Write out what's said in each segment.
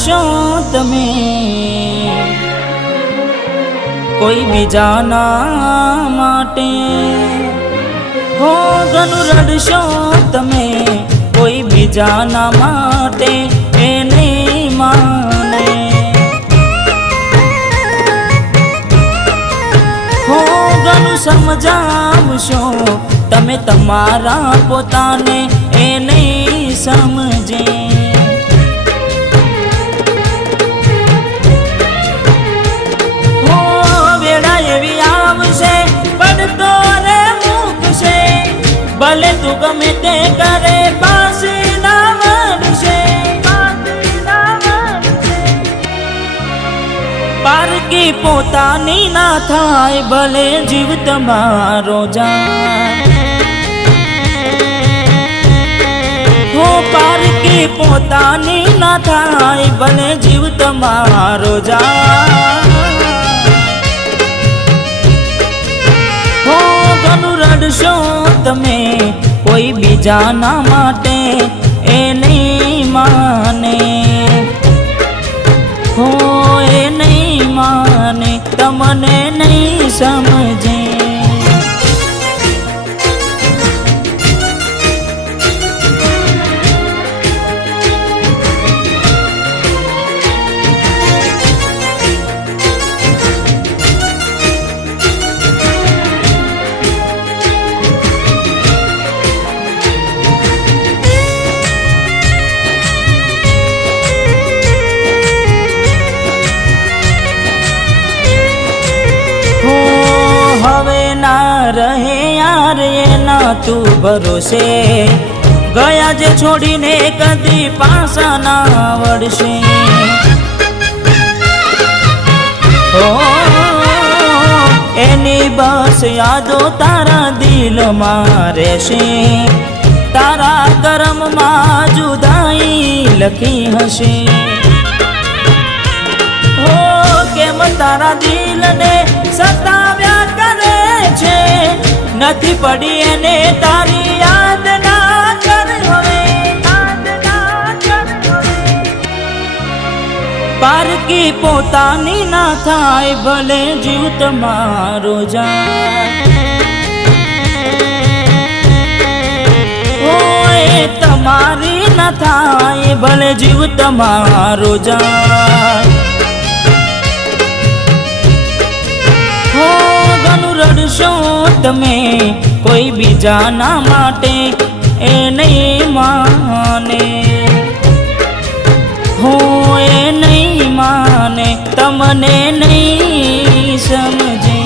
રડશો તમે કોઈ બીજાના માટે, હો ઘણું રડશો તમે કોઈ બીજાના માટે એ નહીં માને, હો ઘણું સમજાવશો તમે તમારા પોતાને એ નહીં સમજે, ભલે તું ગમે તે કરે પાછી ના વળશે, પારકી પોતાની ના થાય ભલે જીવ તમારો જાય, હો પારકી પોતાની ના થાય ભલે જીવ તમારો જાય, હો ઘણું રડશો તમે કોઈ બીજાના માટે એ નહીં માને, હો એ નહીં માને તમને નહીં સમજે, રહે યાર એના તું ભરોસે, ગયા જે છોડીને કદી પાછા ના વળશે, ઓ એની બસ યાદો તારા દિલમાં રહેશે, તારા કર્મમાં જુદાઈ લખી હશે, હો કેમ તારા દિલને સતાવ્યા કરે છે, નથી પડી એને તારી યાદ ના કર હવે, પારકી પોતાની ના થાય ભલે જીવ તમારો જાય, ઓ એ તમારી ના થાય ભલે જીવ તમારો જાય, હો ઘણું રડશો તમે કોઈ બીજાના માટે એ નહીં માને, હો એ નહીં માને તમને નહીં સમજે,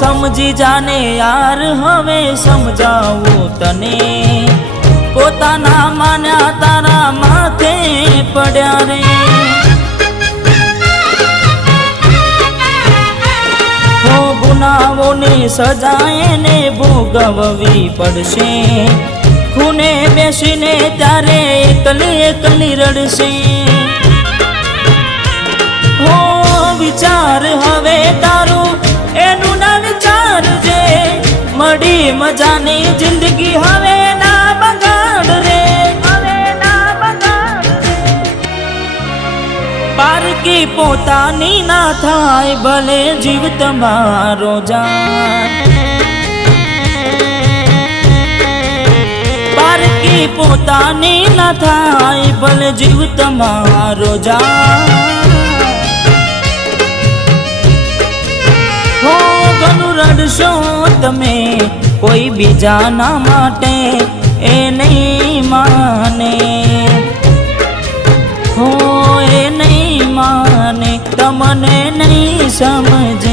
સમજી જાને યાર હવે સમજાવું તને, પોતાના માન્યા તારા માથે પડ્યા રે, હો ગુનાઓની સજા એને ભોગવવી પડશે, ખૂને બેસીને ત્યારે એકલી એકલી રડશે, હો વિચાર હવે તારું એનું ના વિચારજે, મળી મજાની જિંદગી હવે ના બગાડ રે, પારકી પોતાની ના થાય ભલે જીવ તમારો જાય, પારકી પોતાની ના થાય ભલે જીવ તમારો જાય, હો ઘણું રડશો તમે કોઈ બીજાના માટે એ નહીં માને, હો એ નહીં માને તમને નહીં સમજે,